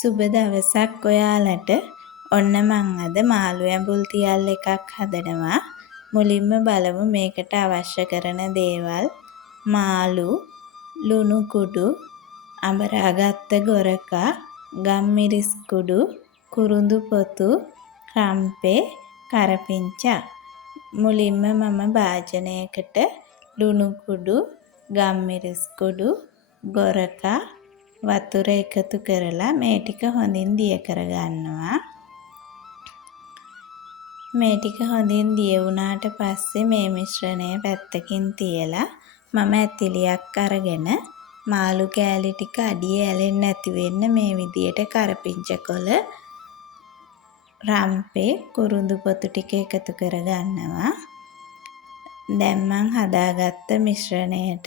සුබ දවසක් ඔයාලට. ඔන්න මං අද මාළු ඇඹුල් තියල් එකක් හදනවා. මුලින්ම බලමු මේකට අවශ්‍ය කරන දේවල්. මාළු, ලුණු කුඩු, අඹරාගත්ත ගොරකා, ගම්මිරිස් කුඩු, කුරුඳු පොතු, රම්පේ, කරපිංචා. මුලින්ම මම භාජනයකට ලුණු කුඩු, ගම්මිරිස් කුඩු, ගොරකා, වතුර එකතු කරලා මේ ටික හොඳින් දිය කරගන්නවා. මේ ටික හොඳින් දිය වුණාට පස්සේ මේ මිශ්‍රණය පැත්තකින් තියලා මම ඇතිලියක් අරගෙන මාළු කෑලි ටික අඩියේ ඇලෙන්නේ නැති වෙන්න මේ විදියට කරපිංච කොළ, රම්පේ, කුරුඳු පොතු ටික එකතු කරගන්නවා. දැන් මං හදාගත්ත මිශ්‍රණයට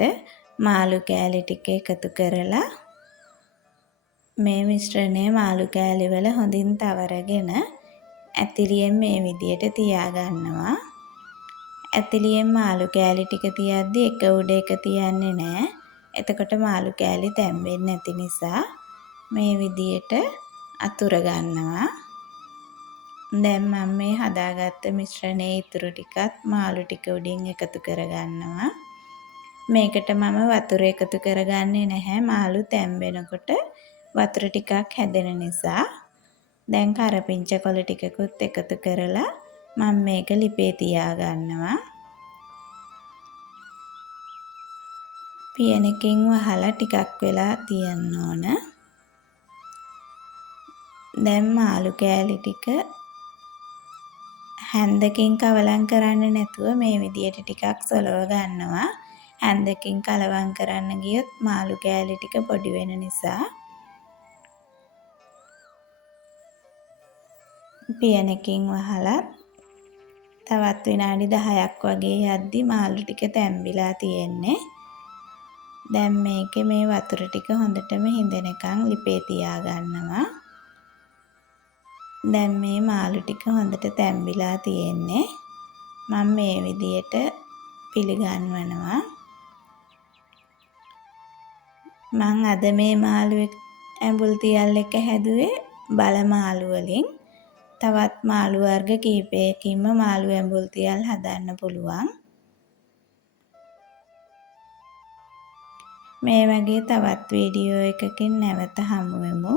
මාළු කෑලි ටික එකතු කරලා මේ මිශ්‍රණය මාළු කෑලි වල හොඳින් තවරගෙන ඇතිලියෙන් මේ විදියට තියාගන්නවා. ඇතිලියෙන් මාළු කෑලි ටික තියද්දි එක උඩ එක තියන්නේ නැහැ. එතකොට මාළු කෑලි තැම්බෙන්නේ නැති නිසා මේ විදියට අතුර ගන්නවා. දැන් මම මේ හදාගත්ත මිශ්‍රණයේ ඉතුරු ටිකත් මාළු ටික උඩින් එකතු කරගන්නවා. මේකට මම වතුර එකතු කරගන්නේ නැහැ. මාළු තැම්බෙනකොට වතුර ටිකක් හැදෙන නිසා. දැන් කරපිංච කොළ ටිකකුත් එකතු කරලා මම මේක ලිපේ තියාගන්නවා. පියනකින් වහලා ටිකක් වෙලා තියන්න ඕන. දැන් මාළු කෑලි ටික හැන්දකින් කවලම් කරන්නේ නැතුව මේ විදියට ටිකක් සොලව ගන්නවා. හැන්දකින් කලවම් කරන්න ගියොත් මාළු කෑලි ටික පොඩි වෙන නිසා. පියනකින් වහලා තවත් විනාඩි 10ක් වගේ යද්දි මාළු ටික තැම්බිලා තියෙන්නේ. දැන් මේකේ මේ වතුර ටික හොඳටම හිඳෙනකන් ලිපේ තියාගන්නවා. දැන් මේ මාළු ටික හොඳට තැම්බිලා තියෙන්නේ. මම මේ විදියට පිළිගන්වනවා. මං අද මේ මාළු ඇඹුල් තියල් එක හැදුවේ බල මාළු වලින්. තවත් මාළු වර්ග කීපයකින්ම මාළු ඇඹුල් තියල් හදන්න පුළුවන්. මේ වගේ තවත් වීඩියෝ එකකින් නැවත හමු වෙමු.